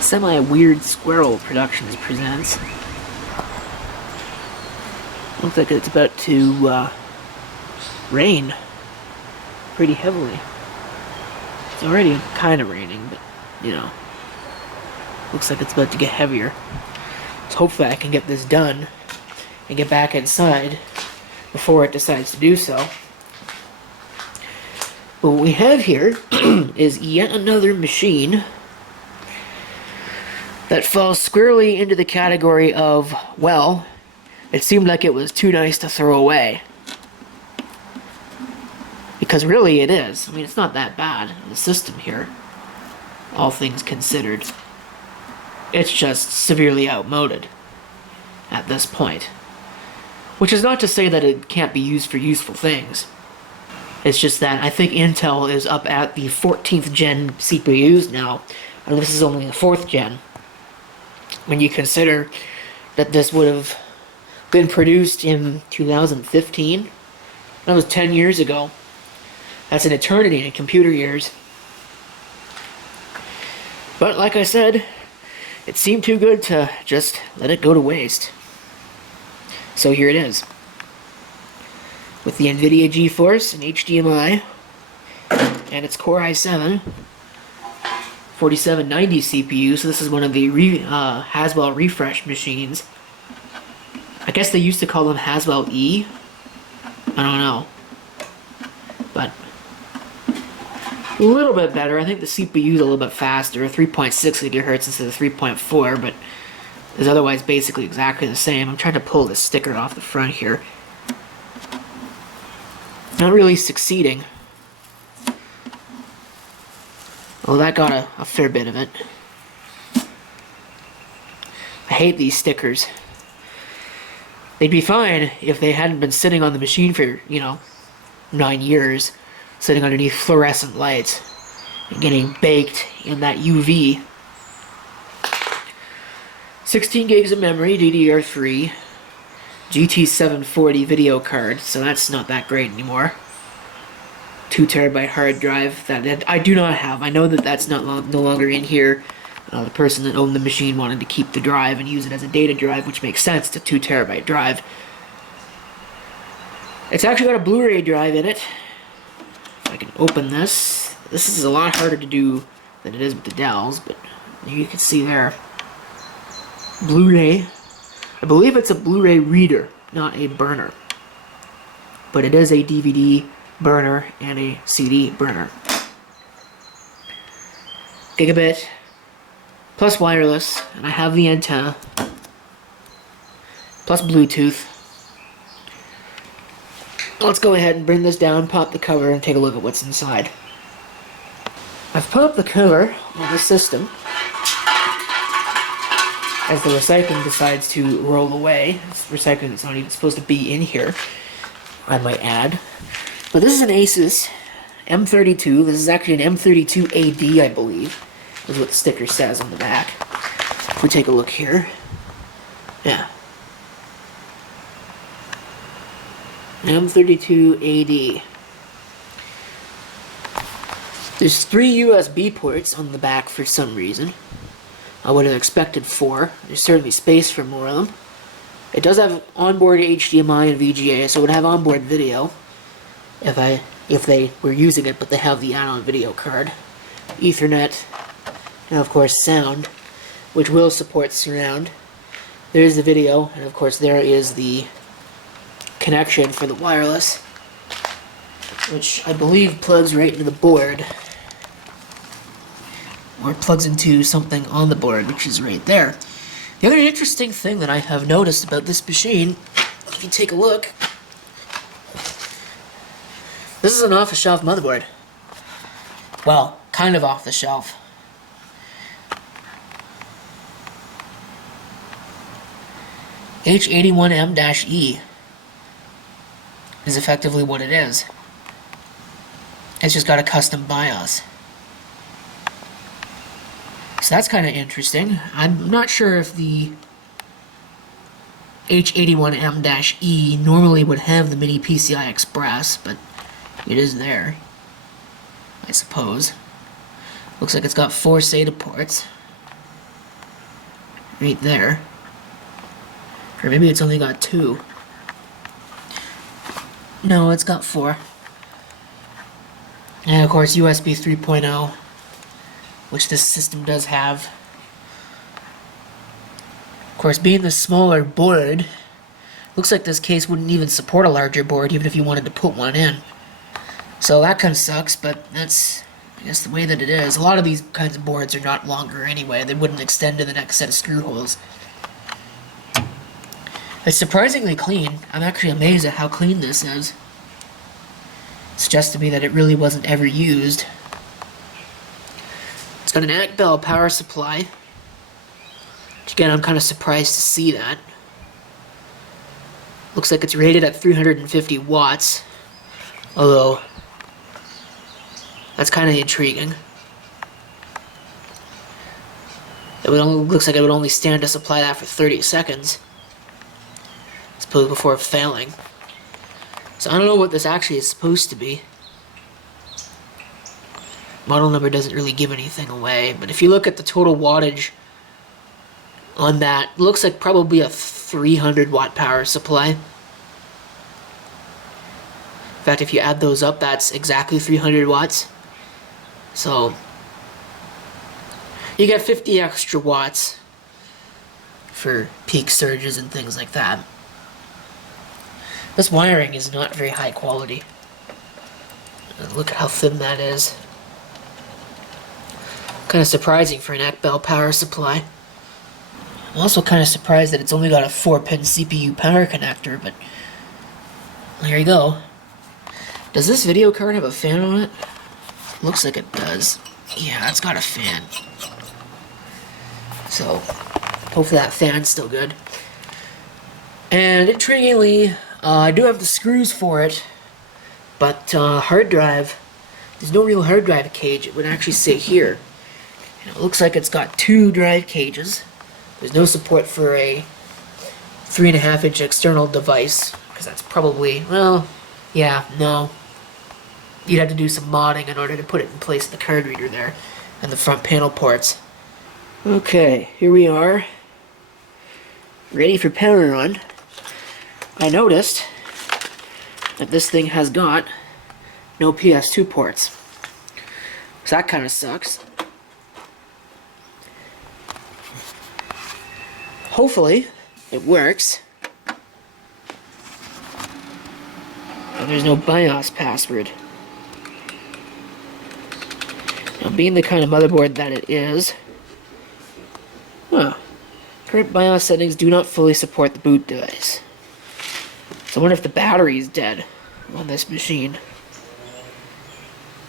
Semi-weird squirrel productions presents. Looks like it's about to rain pretty heavily. It's already kind of raining, but you know, looks like it's about to get heavier. So hopefully I can get this done and get back inside before it decides to do so. But what we have here is yet another machine that falls squarely into the category of, well, it seemed like it was too nice to throw away. Because really it is. I mean, it's not that bad, the system here, all things considered. It's just severely outmoded at this point. Which is not to say that it can't be used for useful things. It's just that I think Intel is up at the 14th gen CPUs now, and this is only the 4th gen. When you consider that this would have been produced in 2015, that was 10 years ago. That's an eternity in computer years. But like I said, it seemed too good to just let it go to waste. So here it is. With the NVIDIA GeForce and HDMI, and its Core i7 4790 CPU, so this is one of the Haswell refresh machines. I guess they used to call them Haswell E. I don't know. But a little bit better. I think the CPU is a little bit faster, 3.6 GHz instead of 3.4, but is otherwise basically exactly the same. I'm trying to pull this sticker off the front here. Not really succeeding. Well, that got a fair bit of it. I hate these stickers. They'd be fine if they hadn't been sitting on the machine for, 9 years, sitting underneath fluorescent lights and getting baked in that UV. 16 gigs of memory, DDR3, GT740 video card, so that's not that great anymore. 2 terabyte hard drive that I do not have. I know that that's no longer in here. The person that owned the machine wanted to keep the drive and use it as a data drive, which makes sense. It's a 2 terabyte drive. It's actually got a Blu-ray drive in it. If I can open this. This is a lot harder to do than it is with the Dells, but you can see there. Blu-ray. I believe it's a Blu-ray reader, not a burner. But it is a DVD burner and a CD burner. Gigabit plus wireless, and I have the antenna plus Bluetooth. Let's go ahead and bring this down, pop the cover, and take a look at what's inside. I've popped the cover on the system as the recycling decides to roll away. It's recycling that's not even supposed to be in here, I might add. But this is an Asus M32. This is actually an M32AD, I believe, is what the sticker says on the back. If we take a look here. Yeah. M32AD. There's 3 USB ports on the back for some reason. I would have expected 4. There's certainly space for more of them. It does have onboard HDMI and VGA, so it would have onboard video if they were using it, but they have the add-on video card. Ethernet, and of course sound, which will support surround. There's the video, and of course there is the connection for the wireless, which I believe plugs right into the board, or plugs into something on the board, which is right there. The other interesting thing that I have noticed about this machine, if you take a look, this is an off-the-shelf motherboard. Well, kind of off-the-shelf. H81M-E is effectively what it is. It's just got a custom BIOS. So that's kind of interesting. I'm not sure if the H81M-E normally would have the mini PCI Express, but it is there, I suppose. Looks like it's got 4 SATA ports. right there. Or maybe it's only got 2. No, it's got 4. And of course USB 3.0, which this system does have. Of course, being the smaller board, looks like this case wouldn't even support a larger board even if you wanted to put one in. So that kind of sucks, but that's, I guess, the way that it is. A lot of these kinds of boards are not longer anyway. They wouldn't extend to the next set of screw holes. It's surprisingly clean. I'm actually amazed at how clean this is. It suggests to me that it really wasn't ever used. It's got an ACBell power supply. Which again, I'm kind of surprised to see that. Looks like it's rated at 350 watts. Although, that's kind of intriguing. It would only, looks like it would only stand to supply that for 30 seconds. I suppose before failing. So I don't know what this actually is supposed to be. Model number doesn't really give anything away, but if you look at the total wattage on that, it looks like probably a 300 watt power supply. In fact, if you add those up, that's exactly 300 watts. So you get 50 extra watts for peak surges and things like that. This wiring is not very high quality. Look at how thin that is. Kind of surprising for an ACBell power supply. I'm also kind of surprised that it's only got a 4-pin CPU power connector, but there you go. Does this video card have a fan on it? Looks like it does. Yeah, it's got a fan. So, hopefully that fan's still good. And intriguingly, I do have the screws for it, but hard drive, there's no real hard drive cage. It would actually say here. And it looks like it's got 2 drive cages. There's no support for a 3.5-inch external device, because that's probably, well, yeah, no. You'd have to do some modding in order to put it in place in the card reader there, and the front panel ports. Okay, here we are, ready for power on. I noticed that this thing has got no PS2 ports, so that kind of sucks. Hopefully, it works. And there's no BIOS password. Now, being the kind of motherboard that it is, current BIOS settings do not fully support the boot device. So I wonder if the battery is dead on this machine.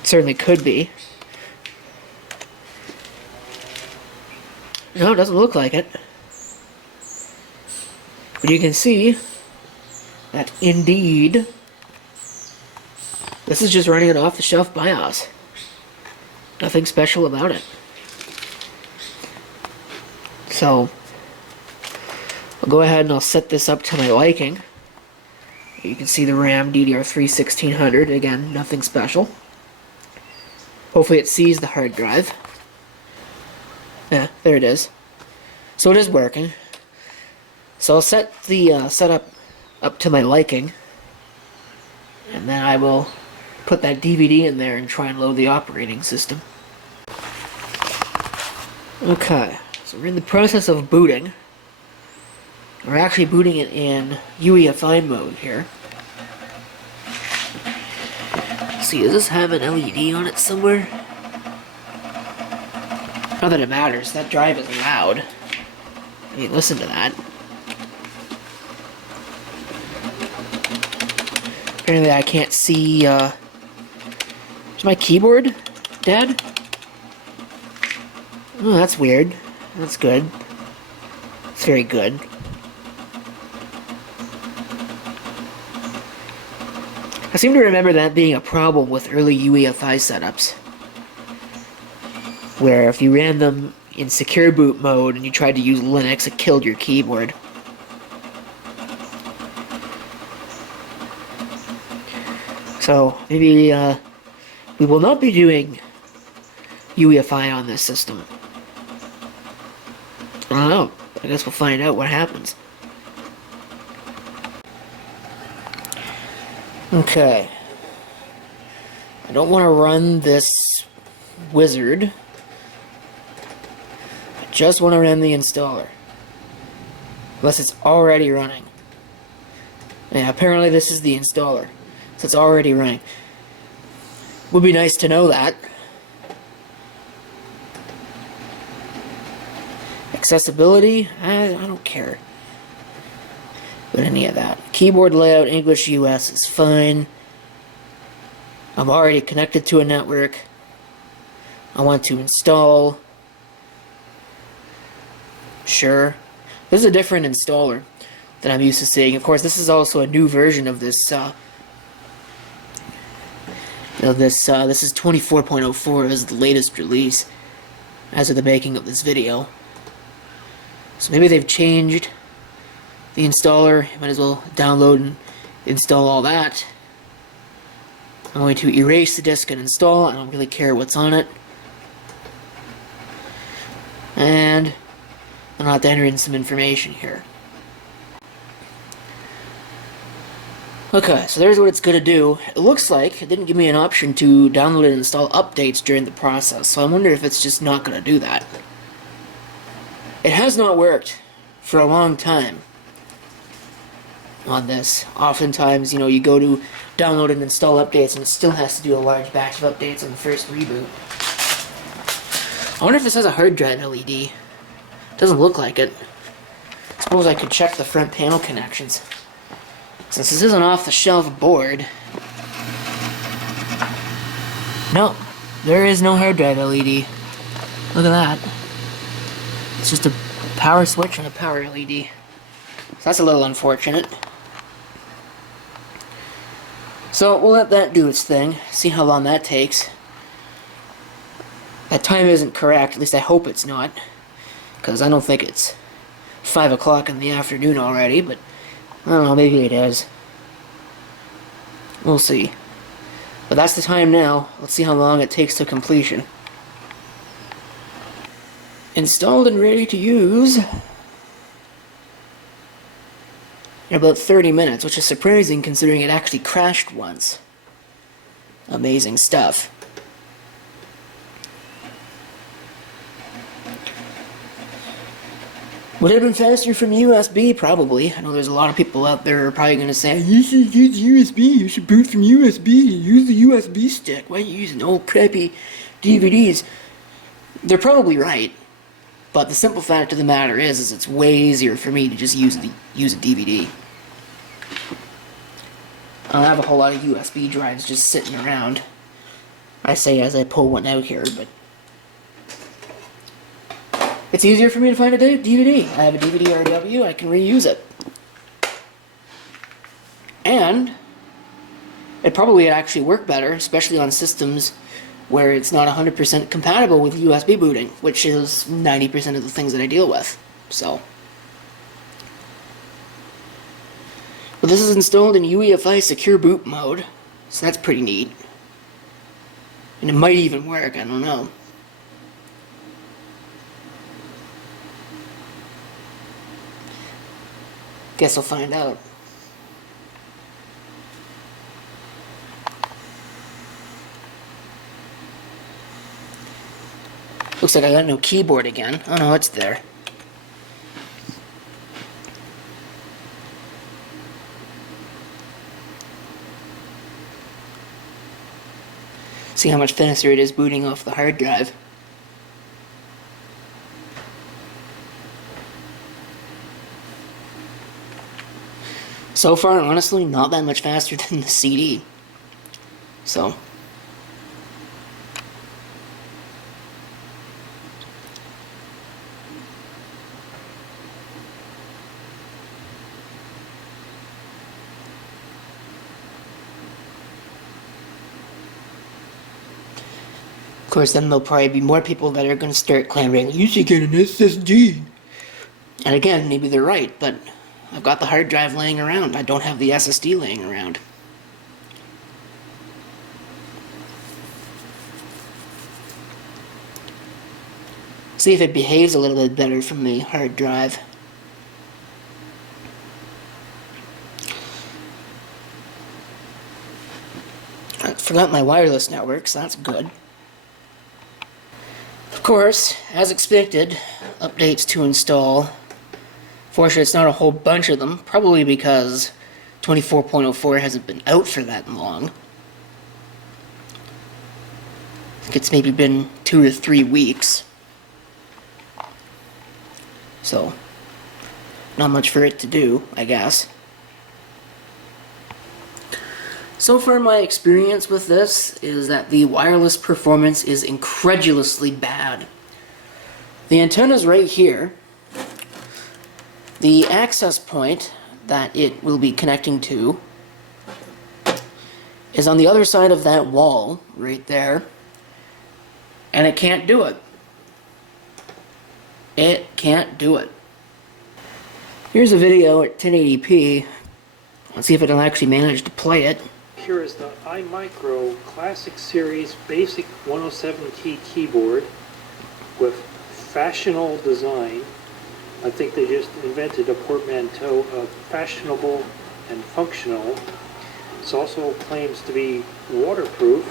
It certainly could be. No, it doesn't look like it. But you can see that indeed this is just running an off-the-shelf BIOS. Nothing special about it. So I'll go ahead and I'll set this up to my liking. You can see the RAM DDR3 1600. Again, nothing special. Hopefully it sees the hard drive. Yeah, there it is. So it is working. So I'll set the setup up to my liking, and then I will put that DVD in there and try and load the operating system. Okay, so we're in the process of booting. We're actually booting it in UEFI mode here. Let's see, does this have an LED on it somewhere? Not that it matters, that drive is loud. I mean, listen to that. Apparently I can't see, is my keyboard dead? Oh, that's weird. That's good. It's very good. I seem to remember that being a problem with early UEFI setups, where if you ran them in secure boot mode and you tried to use Linux, it killed your keyboard. So maybe we will not be doing UEFI on this system. I don't know. I guess we'll find out what happens. Okay. I don't want to run this wizard. I just want to run the installer. Unless it's already running. Yeah, apparently this is the installer. So it's already running. Would be nice to know that. Accessibility? I don't care about any of that. Keyboard layout, English US is fine. I'm already connected to a network. I want to install. Sure. This is a different installer than I'm used to seeing. Of course, this is also a new version of this. This is 24.04. This is the latest release as of the making of this video. So maybe they've changed the installer. Might as well download and install all that. I'm going to erase the disk and install. I don't really care what's on it. And I'm going to enter in some information here. Okay, so there's what it's going to do. It looks like it didn't give me an option to download and install updates during the process, so I wonder if it's just not going to do that. It has not worked for a long time on this. Oftentimes, you go to download and install updates and it still has to do a large batch of updates on the first reboot. I wonder if this has a hard drive LED. Doesn't look like it. I suppose I could check the front panel connections. Since this is an off-the-shelf board... No, there is no hard drive LED. Look at that. It's just a power switch and a power LED. So that's a little unfortunate. So we'll let that do its thing. See how long that takes. That time isn't correct, at least I hope it's not. Because I don't think it's 5 o'clock in the afternoon already, but I don't know, maybe it is. We'll see. But that's the time now. Let's see how long it takes to completion. Installed and ready to use in about 30 minutes, which is surprising considering it actually crashed once. Amazing stuff. Would it have been faster from USB? Probably. I know there's a lot of people out there who are probably going to say, you should use USB, you should boot from USB, use the USB stick, why are you using old crappy DVDs? They're probably right, but the simple fact of the matter is it's way easier for me to just use a DVD. I don't have a whole lot of USB drives just sitting around. I say as I pull one out here, but it's easier for me to find a DVD. I have a DVD RW, I can reuse it. And it probably would actually work better, especially on systems where it's not 100% compatible with USB booting, which is 90% of the things that I deal with. So, but this is installed in UEFI secure boot mode, so that's pretty neat. And it might even work, I don't know. Guess I'll find out. Looks like I got no keyboard again. Oh no, it's there. See how much faster it is booting off the hard drive. So far, honestly, not that much faster than the CD. So, of course, then there'll probably be more people that are going to start clamoring, you should get an SSD. And again, maybe they're right, but I've got the hard drive laying around. I don't have the SSD laying around. See if it behaves a little bit better from the hard drive. forgot my wireless network, so that's good. Of course, as expected, updates to install. Fortunately, it's not a whole bunch of them, probably because 24.04 hasn't been out for that long. I think it's maybe been 2 or 3 weeks. So, not much for it to do, I guess. So far, my experience with this is that the wireless performance is incredulously bad. The antenna's right here. The access point that it will be connecting to is on the other side of that wall, right there, and it can't do it. It can't do it. Here's a video at 1080p. Let's see if it'll actually manage to play it. Here is the iMicro Classic Series Basic 107 key keyboard with fashionable design. I think they just invented a portmanteau of fashionable and functional. It also claims to be waterproof,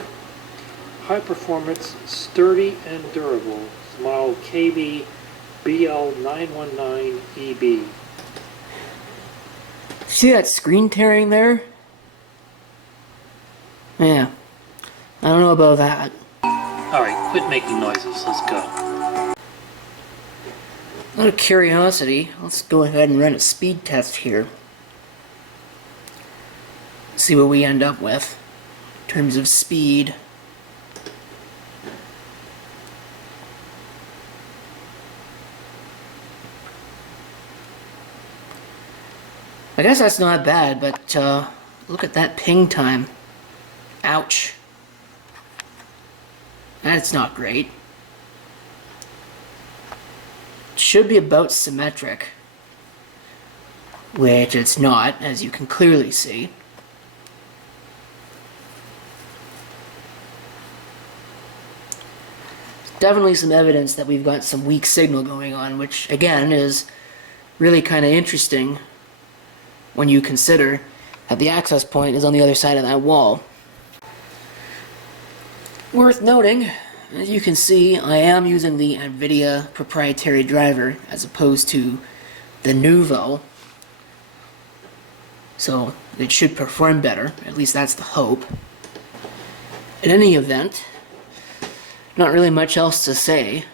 high performance, sturdy and durable. It's model KB BL919EB. See that screen tearing there? Yeah, I don't know about that. Alright, quit making noises, let's go. Out of curiosity, let's go ahead and run a speed test here. See what we end up with in terms of speed. I guess that's not bad, but look at that ping time. Ouch. That's not great. It should be about symmetric, which it's not, as you can clearly see. Definitely some evidence that we've got some weak signal going on, which again is really kind of interesting when you consider that the access point is on the other side of that wall. Worth noting, as you can see, I am using the NVIDIA proprietary driver as opposed to the Nuvo, so it should perform better, at least that's the hope. In any event, not really much else to say.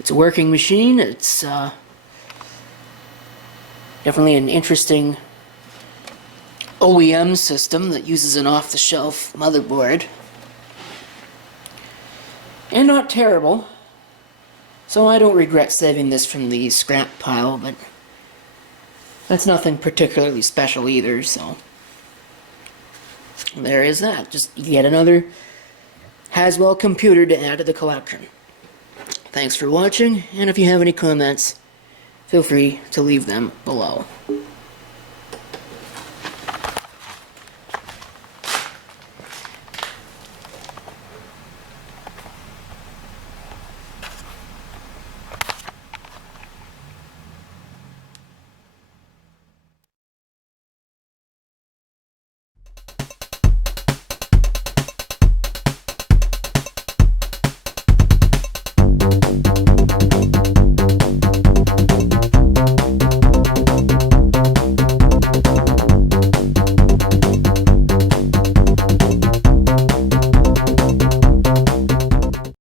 It's a working machine. It's definitely an interesting OEM system that uses an off-the-shelf motherboard. And not terrible. So I don't regret saving this from the scrap pile, but that's nothing particularly special either, so there is that. Just yet another Haswell computer to add to the collection. Thanks for watching, and if you have any comments, feel free to leave them below.